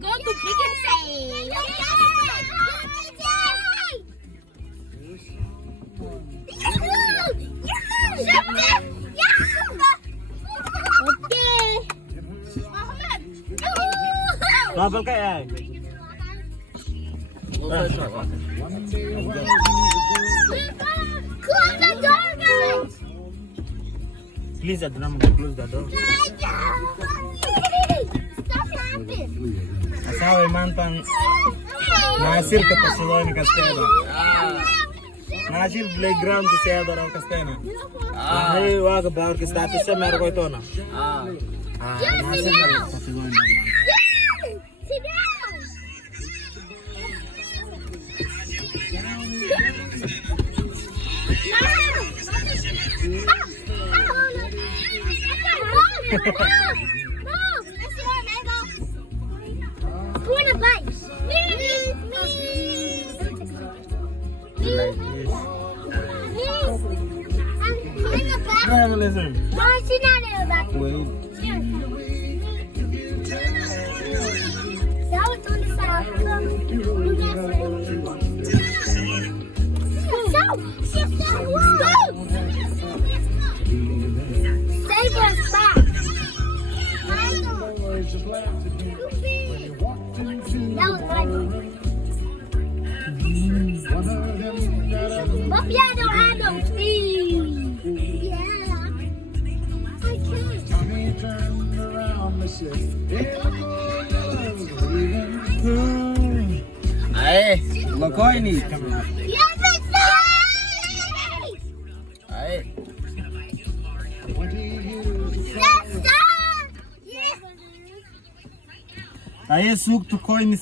go to pick and say. Double kaya. Close the door, guys. Please, Adnan, close the door. Stop laughing. Asawa mantan Nasir ka pasiwa ni Castelo. Nasir playground to say adora Castelo. Hey, wag about ke status se mere koi to na. Nasir ka pasiwa ni. Sit down. Mom, let's see our mango. Who wanna bite? Me. I'm in the back. No, listen. No, she's not in the back. Wait. That was on the side. Save us back. That was my move. But yeah, I don't have no feet. Yeah. I can't. Ay, makoy ni. Yeah, that's right. Ay. That's right. Yeah. Ay, suk tu koy ni.